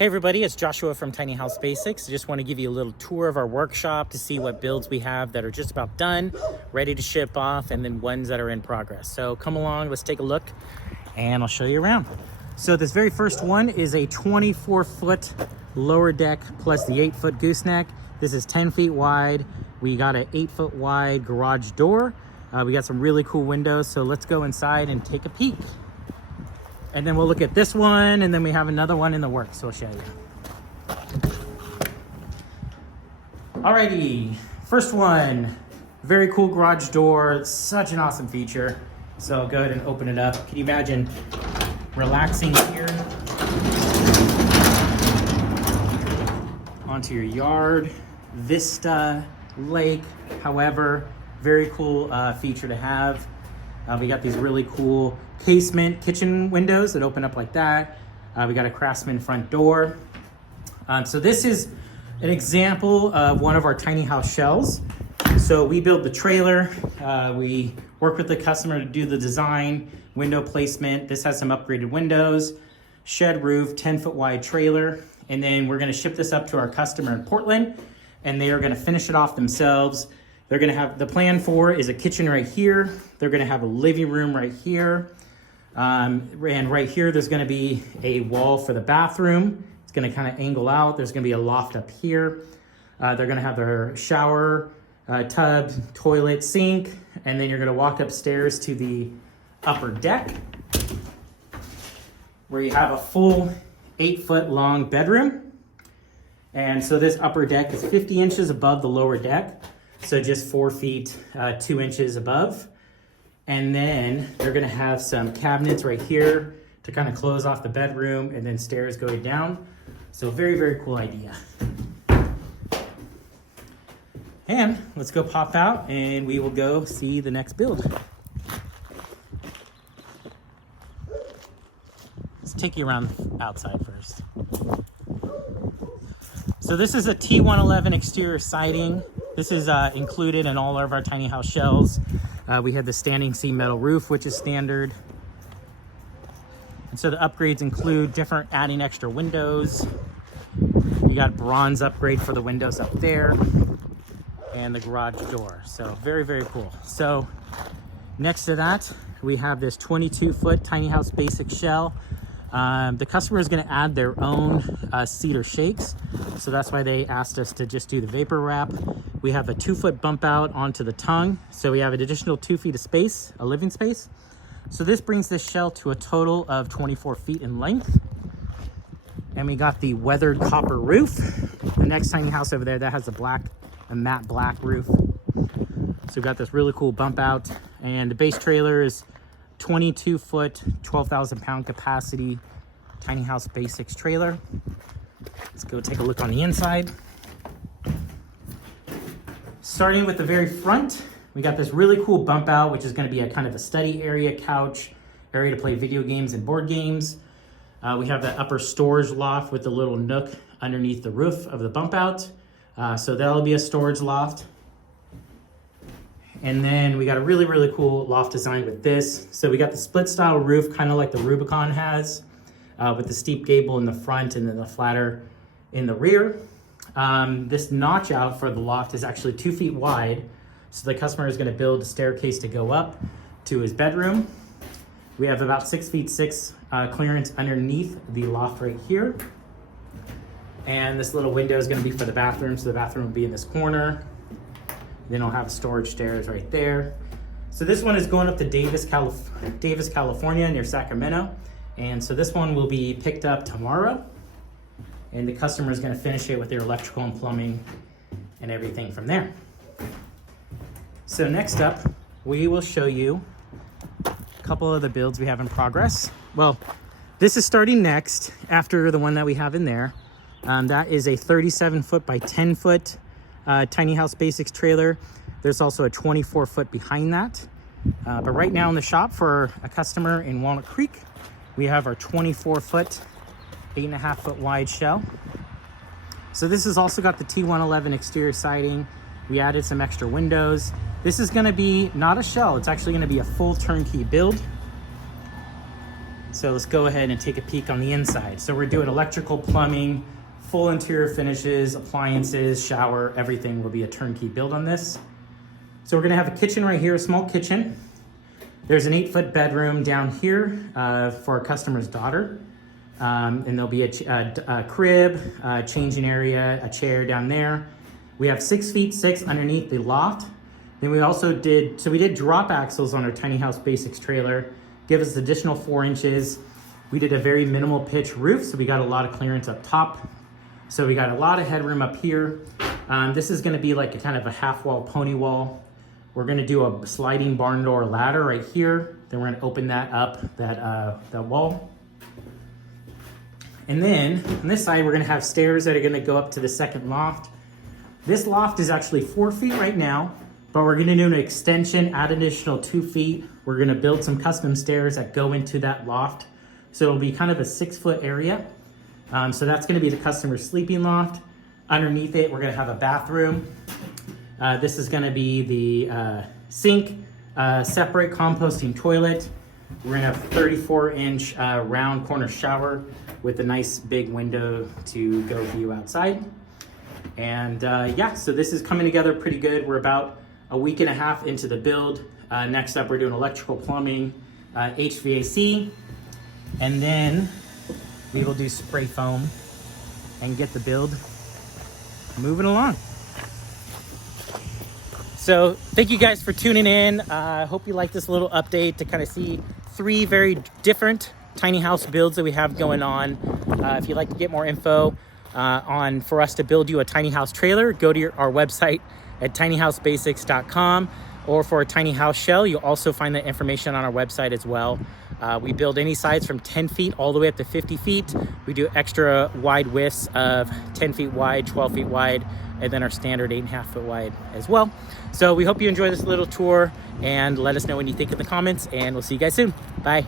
Hey everybody, it's Joshua from Tiny House Basics. I just want to give you a little tour of our workshop to see what builds we have that are just about done, ready to ship off, and then ones that are in progress. So come along, let's take a look, and I'll show you around. So this very first one is a 24-foot lower deck plus the 8-foot gooseneck. This is 10 feet wide. We got an 8-foot wide garage door. We got some really cool windows, so let's go inside and take a peek. And then we'll look at this one, and then we have another one in the works, so I'll show you. Alrighty, first one, very cool garage door, such an awesome feature. So I'll go ahead and open it up. Can you imagine relaxing here onto your yard, vista, lake, however, very cool feature to have. We got these really cool casement kitchen windows that open up like that. We got a Craftsman front door. So this is an example of one of our tiny house shells. So we build the trailer. We work with the customer to do the design, window placement. This has some upgraded windows, shed roof, 10-foot wide trailer. And then we're gonna ship this up to our customer in Portland, and they are gonna finish it off themselves. They're gonna have, the plan for is a kitchen right here. They're gonna have a living room right here. And right here, there's gonna be a wall for the bathroom. It's gonna kind of angle out. There's gonna be a loft up here. They're gonna have their shower, tub, toilet, sink, and then you're gonna walk upstairs to the upper deck where you have a full 8-foot long bedroom. And so this upper deck is 50 inches above the lower deck. So just 4 feet, 2 inches above. And then they're gonna have some cabinets right here to kind of close off the bedroom, and then stairs going down. So very, very cool idea. And let's go pop out and we will go see the next build. Let's take you around outside first. So this is a T111 exterior siding. This is included in all of our tiny house shells. We have the standing seam metal roof, which is standard. And so the upgrades include adding extra windows. You got bronze upgrade for the windows up there and the garage door. So very, very cool. So next to that, we have this 22-foot tiny house basic shell. The customer is going to add their own cedar shakes. So that's why they asked us to just do the vapor wrap. We have a 2-foot bump out onto the tongue. So we have an additional 2 feet of space, a living space. So this brings this shell to a total of 24 feet in length. And we got the weathered copper roof. The next tiny house over there, that has a matte black roof. So we've got this really cool bump out. And the base trailer is 22-foot, 12,000 pound capacity tiny house basics trailer. Let's go take a look on the inside. Starting with the very front, we got this really cool bump out, which is going to be a kind of a study area, couch area to play video games and board games. We have that upper storage loft with the little nook underneath the roof of the bump out. So that'll be a storage loft. And then we got a really, really cool loft design with this. So we got the split style roof, kind of like the Rubicon has, with the steep gable in the front and then the flatter in the rear. This notch out for the loft is actually 2 feet wide. So the customer is gonna build a staircase to go up to his bedroom. We have about 6 feet 6 clearance underneath the loft right here. And this little window is gonna be for the bathroom. So the bathroom will be in this corner. Then I'll have storage stairs right there. So this one is going up to Davis, California near Sacramento. And so this one will be picked up tomorrow. And the customer is gonna finish it with their electrical and plumbing and everything from there. So next up, we will show you a couple of the builds we have in progress. Well, this is starting next after the one that we have in there. That is a 37-foot by 10-foot tiny house basics trailer. There's also a 24-foot behind that. But right now in the shop for a customer in Walnut Creek, we have our 24-foot, 8.5-foot wide shell. So this has also got the T111 exterior siding. We added some extra windows. This is gonna be not a shell, it's actually gonna be a full turnkey build. So let's go ahead and take a peek on the inside. So we're doing electrical, plumbing, full interior finishes, appliances, shower, everything will be a turnkey build on this. So we're gonna have a kitchen right here, a small kitchen. There's an 8-foot bedroom down here for our customer's daughter. And there'll be a crib, changing area, a chair down there. We have 6 feet 6 underneath the loft. Then we also did drop axles on our Tiny House Basics trailer, give us additional 4 inches. We did a very minimal pitch roof, so we got a lot of clearance up top. So we got a lot of headroom up here. This is gonna be like a kind of a half wall, pony wall. We're gonna do a sliding barn door ladder right here. Then we're gonna open that up, that wall. And then on this side, we're gonna have stairs that are gonna go up to the second loft. This loft is actually 4 feet right now, but we're gonna do an extension, add additional 2 feet. We're gonna build some custom stairs that go into that loft. So it'll be kind of a 6-foot area. So that's gonna be the customer's sleeping loft. Underneath it, we're gonna have a bathroom. This is gonna be the sink, separate composting toilet. We're gonna have 34-inch round corner shower with a nice big window to go view outside. And yeah, so this is coming together pretty good. We're about a week and a half into the build. Next up, we're doing electrical, plumbing, HVAC, and then we will do spray foam and get the build moving along. So thank you guys for tuning in. I hope you like this little update to kind of see 3 very different tiny house builds that we have going on. If you'd like to get more info for us to build you a tiny house trailer, go to our website at tinyhousebasics.com, or for a tiny house shell, you'll also find that information on our website as well. We build any size from 10 feet all the way up to 50 feet. We do extra wide widths of 10 feet wide, 12 feet wide, and then our standard 8.5 foot wide as well. So we hope you enjoy this little tour, and let us know what you think in the comments, and we'll see you guys soon. Bye.